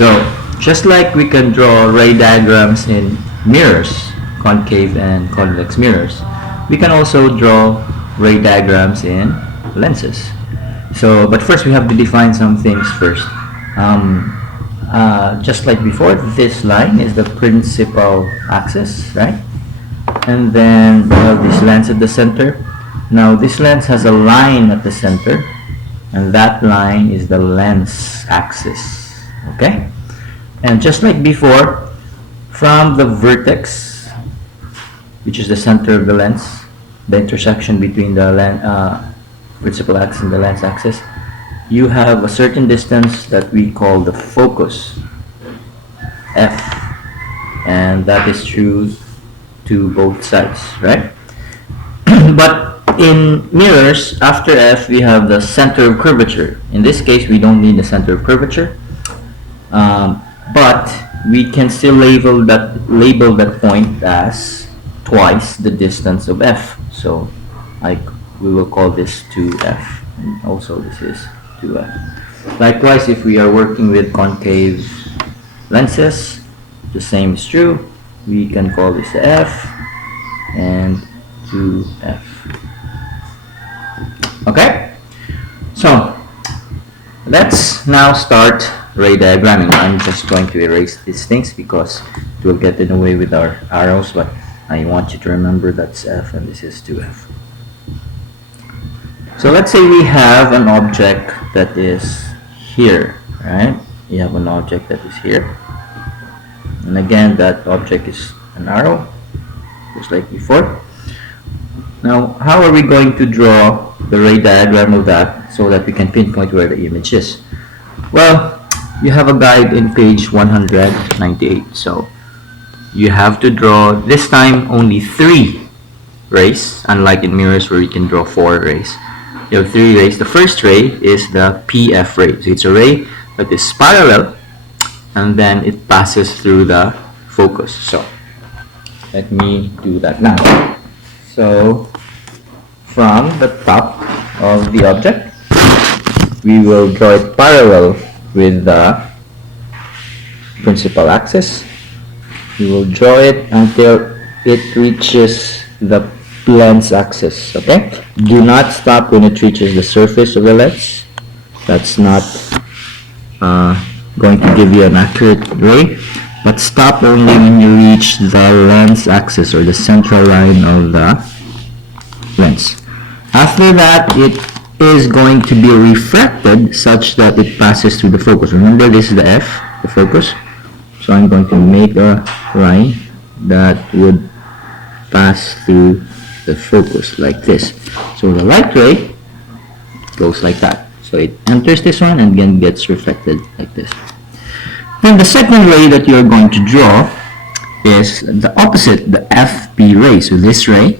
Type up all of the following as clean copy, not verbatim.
So just like we can draw ray diagrams in mirrors, concave and convex mirrors, we can also draw ray diagrams in lenses. So, but first we have to define some things first. Just like before, this line is the principal axis, right? And then we have this lens at the center. Now this lens has a line at the center, and that line is the lens axis, okay? And just like before, from the vertex, which is the center of the lens, the intersection between the principal axis and the lens axis, you have a certain distance that we call the focus, F, and that is true to both sides, right? But in mirrors, after F, we have the center of curvature. In this case, we don't need the center of curvature, but we can still label that point as twice the distance of F. So we will call this 2F, and also this is 2F. Likewise, if we are working with concave lenses, the same is true. We can call this F and 2F. Okay? So, let's now start ray diagramming. I'm just going to erase these things because it will get in the way with our arrows, but I want you to remember that's F and this is 2F. So let's say we have an object that is here, right? We have an object that is here. And again, that object is an arrow, just like before. Now, how are we going to draw the ray diagram of that so that we can pinpoint where the image is? Well, you have a guide in page 198. So you have to draw, this time, only 3 rays, unlike in mirrors where you can draw 4 rays. You have 3 rays. The first ray is the PF ray. So it's a ray that is parallel, and then it passes through the focus. So let me do that now. So from the top of the object, we will draw it parallel with the principal axis. We will draw it until it reaches the lens axis, okay? Do not stop when it reaches the surface of the lens. That's not going to give you an accurate ray, but stop only when you reach the lens axis or the central line of the lens. After that, it is going to be refracted such that it passes through the focus. Remember, this is the F, the focus. So I'm going to make a line that would pass through the focus like this. So the light ray goes like that. So it enters this one and then gets reflected like this. Then the second ray that you're going to draw is the opposite, the FP ray. So this ray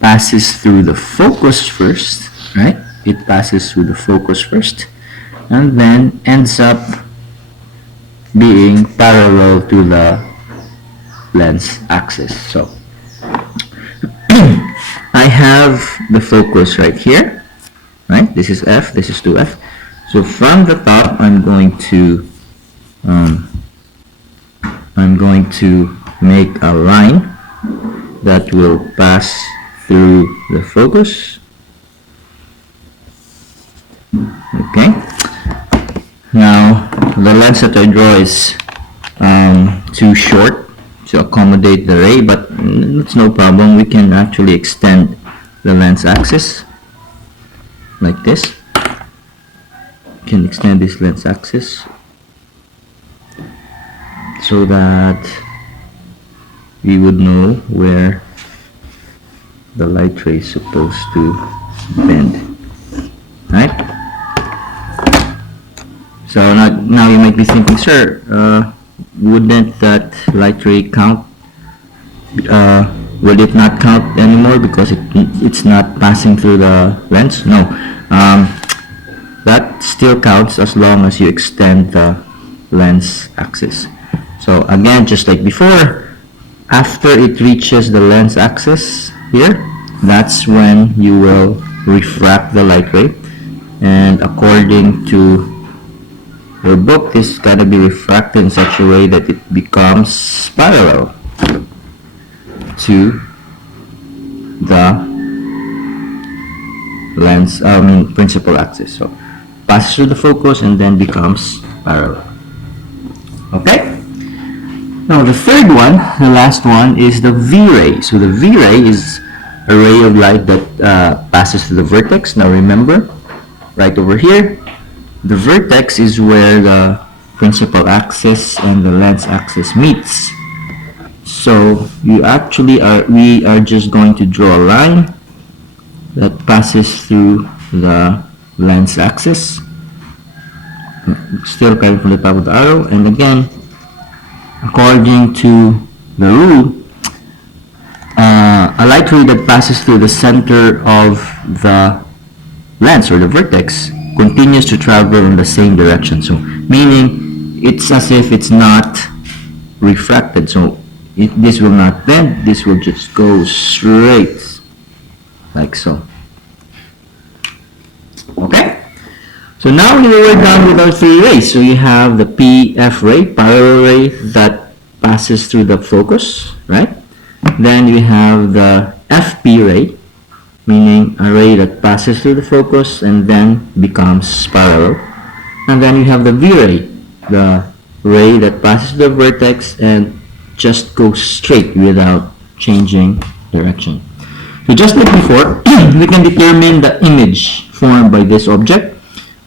passes through the focus first, right? It passes through the focus first and then ends up being parallel to the lens axis. So I have the focus right here, right? This is F, this is 2F. So from the top, I'm going to make a line that will pass through the focus. Okay. Now the lens that I draw is too short to accommodate the ray, but it's no problem. We can actually extend the lens axis like this. We can extend this lens axis so that we would know where the light ray is supposed to bend, right? So now you might be thinking, sir, wouldn't that light ray count? Will it not count anymore because it's not passing through the lens? No, that still counts as long as you extend the lens axis. So again, just like before, after it reaches the lens axis here, that's when you will refract the light ray, and according to your book is gonna be refracted in such a way that it becomes parallel to the lens, principal axis. So passes through the focus and then becomes parallel. Okay? Now the third one, the last one, is the V-ray. So the V-ray is a ray of light that passes through the vertex. Now remember, right over here, the vertex is where the principal axis and the lens axis meets. So we are just going to draw a line that passes through the lens axis, still coming from the top of the arrow. And again, according to the rule, a light ray that passes through the center of the lens or the vertex continues to travel in the same direction. So meaning it's as if it's not refracted. So this will not bend, this will just go straight like so. Okay? So now we're done with our three rays. So you have the PF ray, parallel ray that passes through the focus, right? Then you have the FP ray, meaning a ray that passes through the focus and then becomes parallel. And then you have the V ray, the ray that passes the vertex and just goes straight without changing direction. So just like before, we can determine the image formed by this object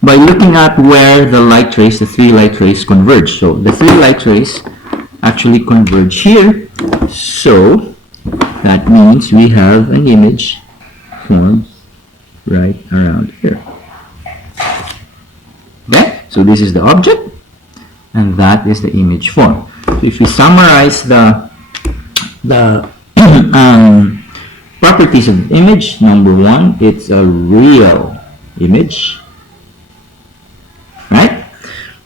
by looking at where the light rays, the three light rays, converge. So the three light rays actually converge here. So that means we have an image formed right around here. Okay, so this is the object and that is the image form. So if we summarize the properties of the image, number one, it's a real image, right?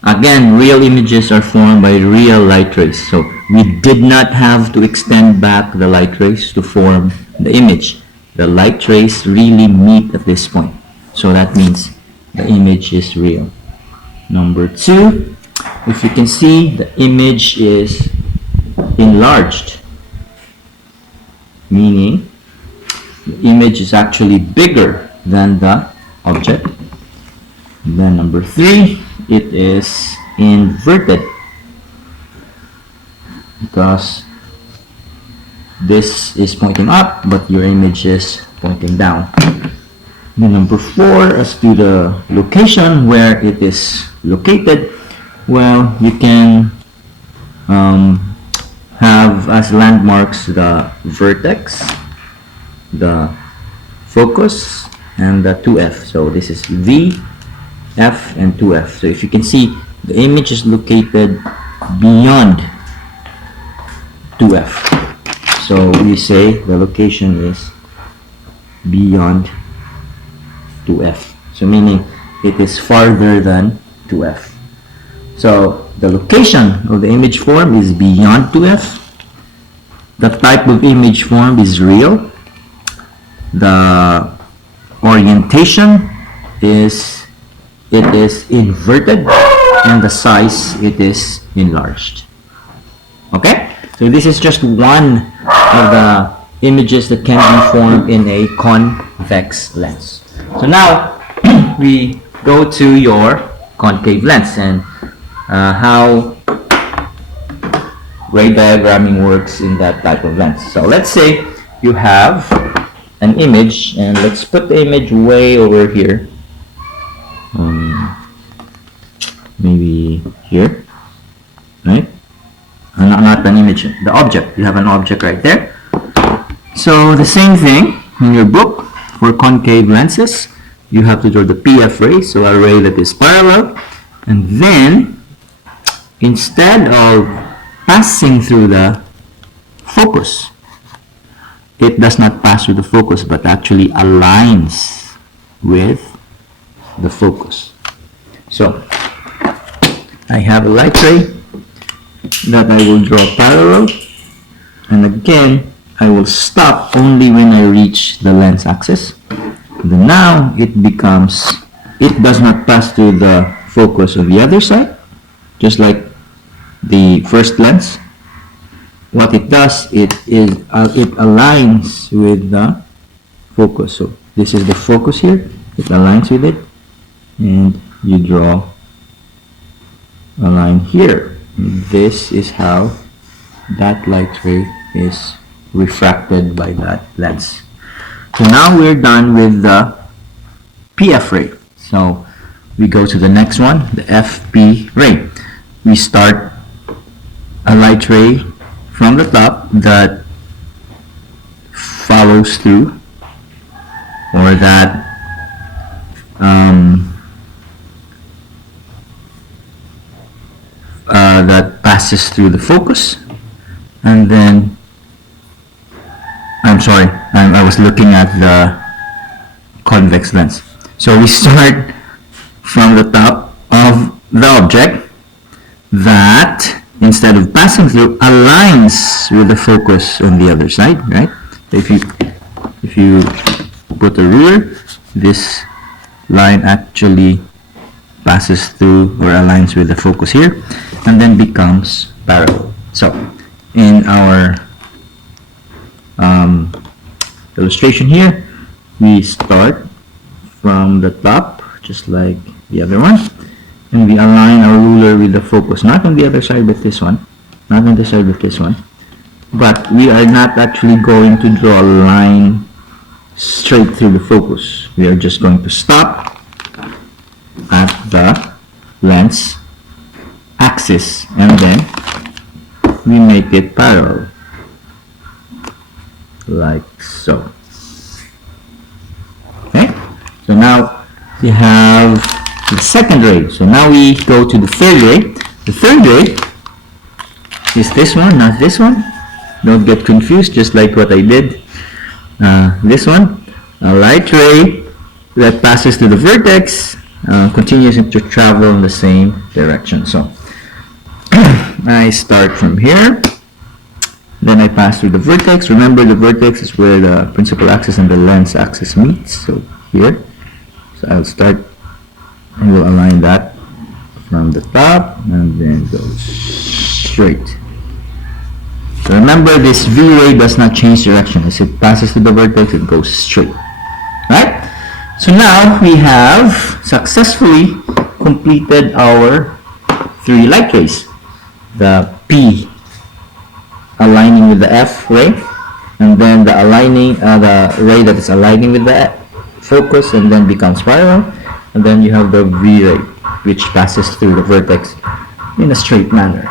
Again, real images are formed by real light rays. So we did not have to extend back the light rays to form the image. The light rays really meet at this point. So that means the image is real. Number two, if you can see, the image is enlarged, meaning the image is actually bigger than the object. And then number three, it is inverted because this is pointing up but your image is pointing down. Then number four, as to the location where it is located, well, you can have as landmarks the vertex, the focus, and the 2F. So this is V, F, and 2F. So if you can see, the image is located beyond 2F. So we say the location is beyond 2F. So meaning it is farther than 2F. So the location of the image form is beyond 2F. The type of image form is real. The orientation is, it is inverted, and the size, it is enlarged. Okay? So this is just one of the images that can be formed in a convex lens. So now we go to your concave lens and how ray diagramming works in that type of lens. So let's say you have an image, and let's put the image way over here, maybe here, right? Not an image, the object. You have an object right there. So the same thing in your book for concave lenses, you have to draw the PF ray, so a ray that is parallel, and then instead of passing through the focus, it does not pass through the focus but actually aligns with the focus. So I have a light ray that I will draw parallel, and again I will stop only when I reach the lens axis. Then now it becomes, it does not pass through the focus on the other side, just like the first lens. What it does, it aligns with the focus. So this is the focus here, it aligns with it, and you draw a line here. This is how that light ray is refracted by that lens. So now we're done with the PF ray. So we go to the next one, the FP ray. We start a light ray from the top that follows through, or that that passes through the focus, and then I was looking at the convex lens. So we start from the top of the object that, instead of passing through, aligns with the focus on the other side, right? If you put a ruler, this line actually passes through or aligns with the focus here, and then becomes parallel. So in our illustration here, we start from the top, just like the other one, and we align our ruler with the focus, not on the other side but this one, not on this side but this one. But we are not actually going to draw a line straight through the focus. We are just going to stop at the lens axis, and then we make it parallel, like so. Okay, so now we have the second ray. So now we go to the third ray. The third ray is this one, not this one. Don't get confused, just like what I did. This one, a light ray that passes through the vertex, continues to travel in the same direction. So I start from here, then I pass through the vertex. Remember, the vertex is where the principal axis and the lens axis meets. So here, so I'll start and we'll align that from the top and then go straight. So remember, this V ray does not change direction. As it passes through the vertex, it goes straight. Right? So now we have successfully completed our three light rays. The P aligning with the F ray, and then the ray that is aligning with the focus and then becomes parallel, and then you have the V ray which passes through the vertex in a straight manner.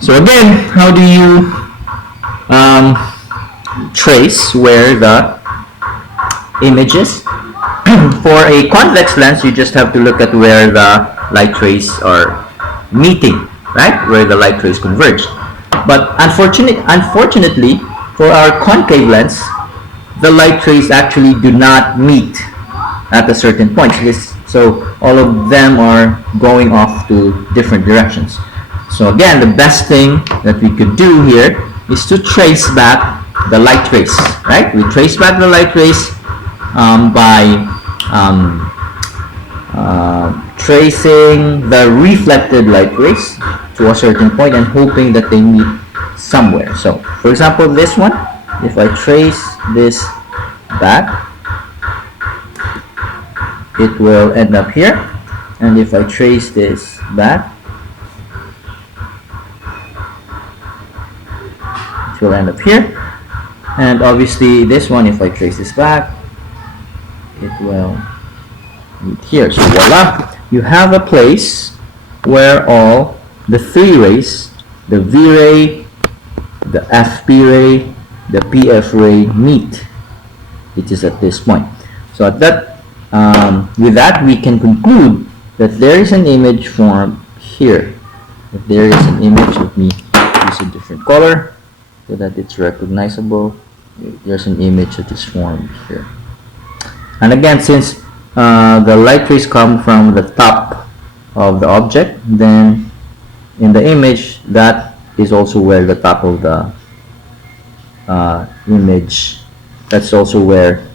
So again, how do you trace where the image is? For a convex lens, you just have to look at where the light rays are meeting, right? Where the light rays converge. But unfortunately, for our concave lens, the light rays actually do not meet at a certain point. So all of them are going off to different directions. So again, the best thing that we could do here is to trace back the light rays, right? We trace back the light rays by tracing the reflected light rays to a certain point and hoping that they meet somewhere. So for example, this one, if I trace this back, it will end up here, and if I trace this back, it will end up here. And obviously this one, if I trace this back, it will meet here. So voila, you have a place where all the three rays, the V ray, the FP ray, the PF ray meet. It is at this point. So at that, with that, we can conclude that there is an image formed here. If there is an image, let me use a different color so that it's recognizable. There's an image that is formed here. And again, since the light rays come from the top of the object, then in the image, that is also where the top of the image, that's also where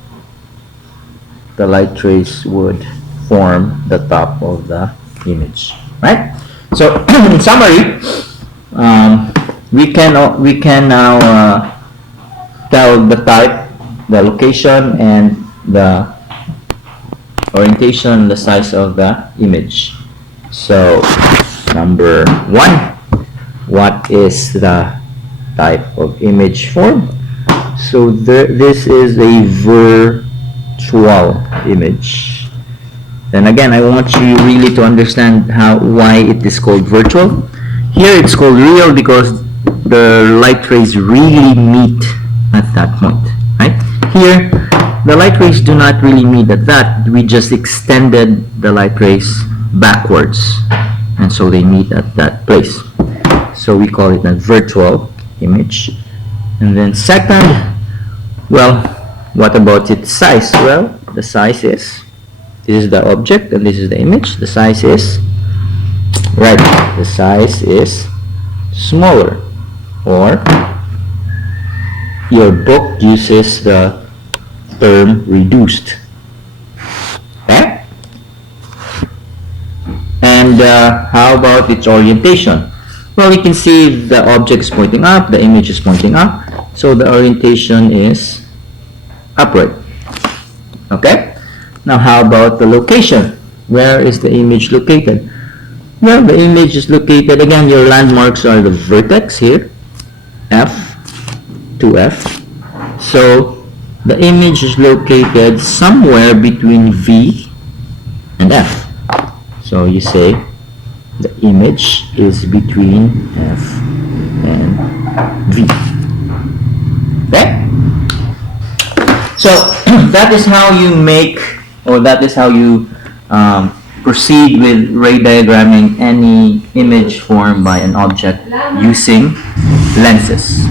the light rays would form the top of the image, right? So in summary, we can now tell the type, the location, and the orientation, the size of the image. So number one, what is the type of image form? So this is a virtual image. And again, I want you really to understand why it is called virtual. Here it's called real because the light rays really meet at that point, right? Here, the light rays do not really meet at that. We just extended the light rays backwards, and so they meet at that place. So we call it a virtual image. And then second, well, what about its size? Well, the size is, this is the object and this is the image. The size is, right, the size is smaller, or your book uses the term reduced. Okay? And how about its orientation? Well, we can see the object is pointing up, the image is pointing up, so the orientation is upright. Okay? Now, how about the location? Where is the image located? Well, the image is located, again, your landmarks are the vertex here, F to F. So, the image is located somewhere between V and F. So, you say the image is between F and V. Okay? So, that is how you make, or that is how you proceed with ray diagramming any image formed by an object using lenses.